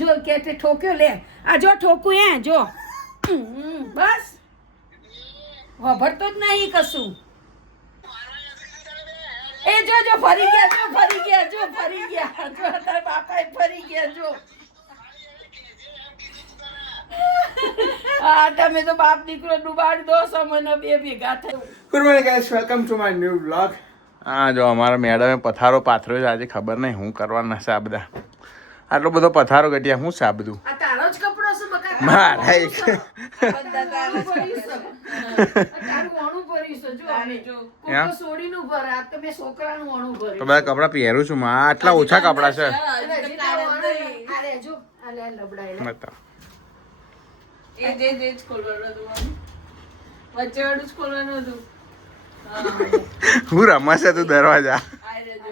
જો કે તે ઠોક્યો લે આ જો ઠોકું જો બસ વભરતો જ નહીં કશું એ જો ફરી ગયા જો તારા બાપા ફરી ગયા જો હા તમે તો બાપ દીકરો ડુબાડ દો સમયનો બે ભેગા થયો. Good morning guys, welcome to my new vlog. હા જો અમારા મેડમે પથારો પાથર્યો છે આજે, ખબર નહીં શું કરવાના છે આ બધા. આટલો બધો પથારો ગટિયા શું છે આ બધું? આ તારો જ કપડો છે બકા, મારા એક તારું વાણું ભર્યું છે જો આને જો કોકો સોડીનું ભર આ તો મેં છોકરાનું વાણું તો ભર્યું. બધા કપડા પહેરું છું માં, આટલા ઓછા કપડા છે. અરે જો આ લે લબડાય બતાવ. એ જે જ ખોલવાનું હતું, વચ્ચે વાળું જ ખોલવાનું હતું. હું રમાશે તું દરવાજા.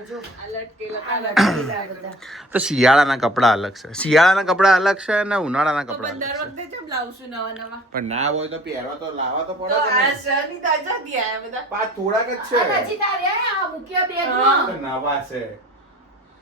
જો આ લટકેલા આ લટકેલા બધા. તો શિયાળાના કપડા અલગ છે, શિયાળાના કપડા અલગ છે અને ઉનાળાના તો કપડા પણ અલગ દર છે. વખતે કેમ લાવશું નવા નવા? પણ ના હોય તો પહેરવા તો લાવવા તો પડે તો કે આ નહીં? શની તાજાથી આયા બધા. પાંચ થોડાક જ આ છે. નજીક આવ્યા આ મૂક્યા તો બેગમાં નવા છે.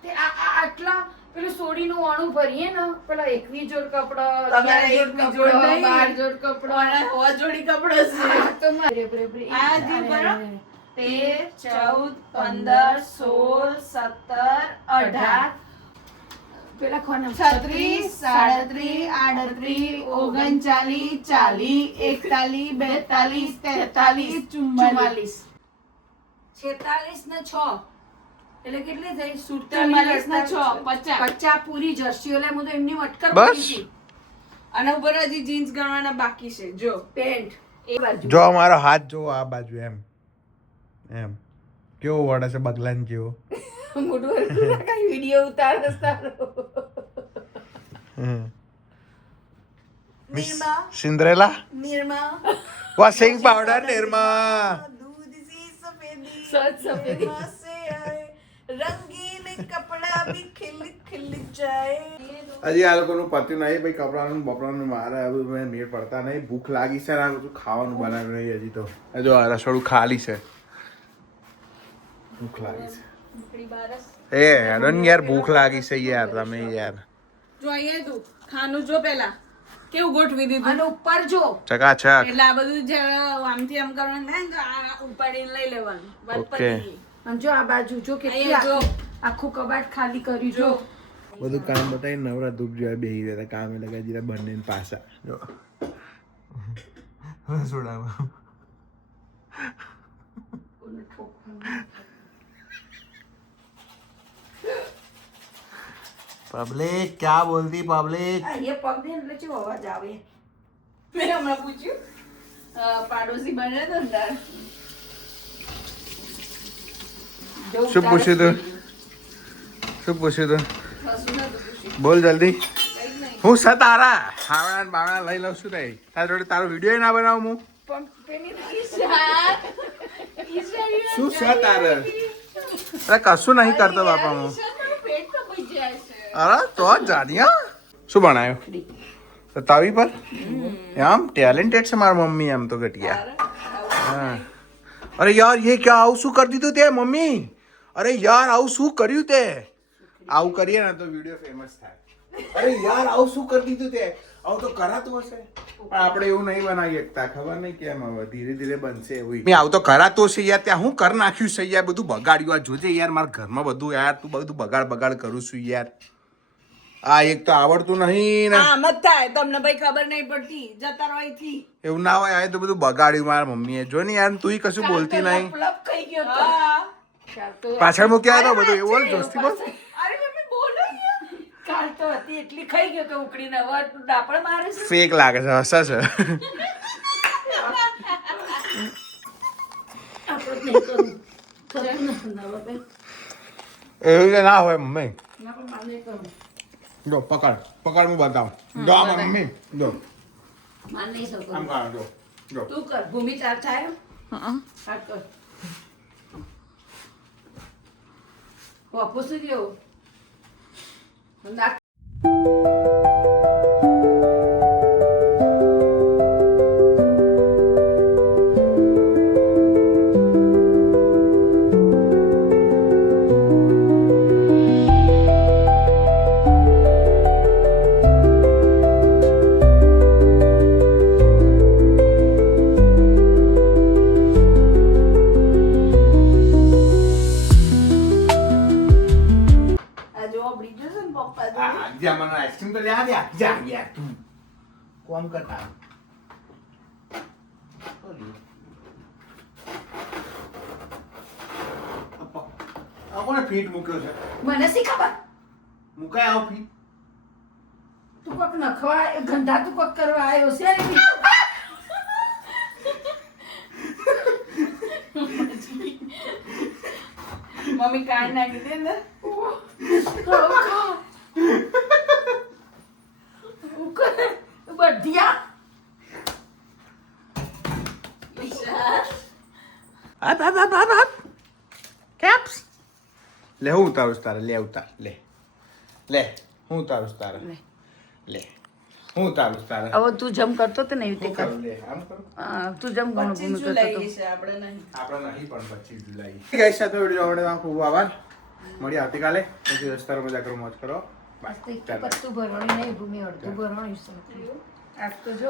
તે આ આટલા પેલું સોડીનું વાણું ભરીએ ને પેલા 21 જોડ કપડા તમારે 11 21 જોડ નહીં. 12 જોડ કપડા પણ હવા જોડી કપડો છે. આ તો મારે બરાબર આ જે બરાબર. 13, 14, 15, 16, 17, 18, પેલા ખોના 36, 37, 38, 39, 40, 41, 42, 43, 46 ને 6 એટલે કેટલી થઈ 44 ને 6, 50. 50 પૂરી જર્સીઓ લે હું તો એમની અટકર બસ? પડી હતી. અને ઉપર હજી જીન્સ ગણવાના બાકી છે. જો પેન્ટ એ બાજુ જો મારો હાથ જો આ બાજુ એમ કેવો વડે છે બગલાન જેવો. મોટું કઈ વિડિયો ઉતાર સારો Nirma Cinderella Nirma washing powder Nirma. दूध सी सफेदी सच सफेदी। निरमा से आए रंगीन कपड़ा भी खिल खिल जाए. હજી આ લોકોનું પત્યું નહીં ભાઈ, કપડાનું બપડાનું મારે હવે મેં મેળ પડતા નહીં. ભૂખ લાગી છે ને આ બધું ખાવાનું બનાવ્યું નહીં હજી તો. જો આ રસોડું ખાલી છે, ભૂખ લાગી છે. એ હેડન યાર, ભૂખ લાગી છે યાર તમે યાર. જો અહીંયા તું ખાનું જો પેલા કેવું ગોઠવી દીધું. અને ઉપર જો ચકાચક. એટલે આ બધું જે આમથી આમ કરવાનું થાય ને તો આ ઉપાડીને લઈ લેવાનું. વાત ઓકે. પતી ગઈ. અને જો આ બાજુ જો કેટલી અહીંયા જો. આખું કબાટ ખાલી કર્યું જો બધું કામ બતાવી નવરા ધૂપ જોયા બેહી રહ્યા કામે લગાવી દીધા બંને પાછા. જો રસોડામાં પબ્લિક ક્યાં બોલતી પબ્લિક. આ એ પગ દે એટલે ચેવો અવાજ આવે. મેં હમણાં પૂછ્યું પાડોશી બને તો ને તાર. શું પૂછ્યું તું? શું પૂછ્યું તું? કશું નતું પૂછ્યું. બોલ જલ્દી. કંઈ જ નહીં. હું છે તારા ખાવડા બાવડા લઈ લઉં છું નહીં તારા જોડે તારો વિડીયો ના બનાવું હું. પણ પેલી શું છે તારે? અરે કશું નહીં કરતો બાપા હું. ઈશાનું પેટ તો ભઈ જાય છે. અરે તો જાણ્યા શું બનાવ્યો? તો તાવી પર આમ ટેલેન્ટેડ છે મારા મમ્મી એમ તો ઘટિયા. હા. અરે યાર ये क्या આવું શું કરી દીધું તે મમ્મી? અરે યાર આવું શું કર્યું તે? આવું કરીએ ને તો વિડીયો ફેમસ થાય. અરે યાર આવું શું કરી દીધું તે? આવું તો કરાતું હશે પણ આપણે એવું નહીં બનાવી શકતા, ખબર નહીં કેમ. હવે ધીરે ધીરે બનશે એવું. મેં આવું તો કરાતું હશે યાર, ત્યાં હું કર નાખ્યું છે યાર, બધું બગાડ્યું. આ જોજે યાર મારા ઘરમાં બધું યાર, તું બધું બગાડ કરું છું યાર. આ એક તો આવડતું નહીં ને. આમ જ થાય તમને ભાઈ, ખબર નહીં પડતી. જતા રહો અહીંથી. એવું ના હોય, આ તો બધું બગાડ્યું મારા મમ્મીએ. જો ને યાર તું કશું બોલતી નહીં. પ્લપ ખાઈ ગયો તો. હા. ચાલ તો પાછળ મૂક્યા હતો બધું એવું બોલ દોસ્તી બોલ. અરે મમ્મી બોલો યાર. કાલ તો હતી એટલી ખાઈ ગયો તો ઉકળીને હવે ડાપણ મારે છે. ફેક લાગે છે, હસે છે. આપણે નહીં કરવું. ખરેખર નથી ના બાપા. એવું તો ના હોય મમ્મી. ના પણ મારે નહીં કરવું. જો પકડ હું બતાવું. જો આ મમ્મી જો મારે નહીં શકું. આમ કર જો તું કર ભૂમિ ચાર થાય હા. હા કર વાપસ જ એવું બબડી જશે ને પપ્પા તો. જા મને આઈસ્ક્રીમ તો લ્યા દે જા યાર તું કોમ કરતા આ કોને ફીટ મૂક્યો છે મને શી ખબર મુકાય આવો ફીટ તું કોક નખવા ગંધા તું કોક કરવા આવ્યો છે ને બી. મમ્મી કાઢ નાખી દે ને. બઢિયા આપ આપ આપ આપ આપ કેપ્સ લે હું ઉતારું છું તારે લે ઉતાર લે લે હું ઉતારું છું તારે લે હું ઉતારું છું તારે હવે તું જમ કરતો તો ને એવી રીતે કર. કરું લે આમ કરું હા, તું જમ ઘણું 25 ઘણું કરતો જુલાઈ હતો. છે આપણે નહીં. આપણે નહીં પણ 25 જુલાઈ ગાઈસ સાથે વિડિયો જોડવા ખૂબ આભાર મળીએ આવતીકાલે પછી રસ્તારો મજા કરો મોજ કરો બાય પત્તું ભરવાની નહીં ભૂમિ અડધું ભરવાનું છે. આજ તો જો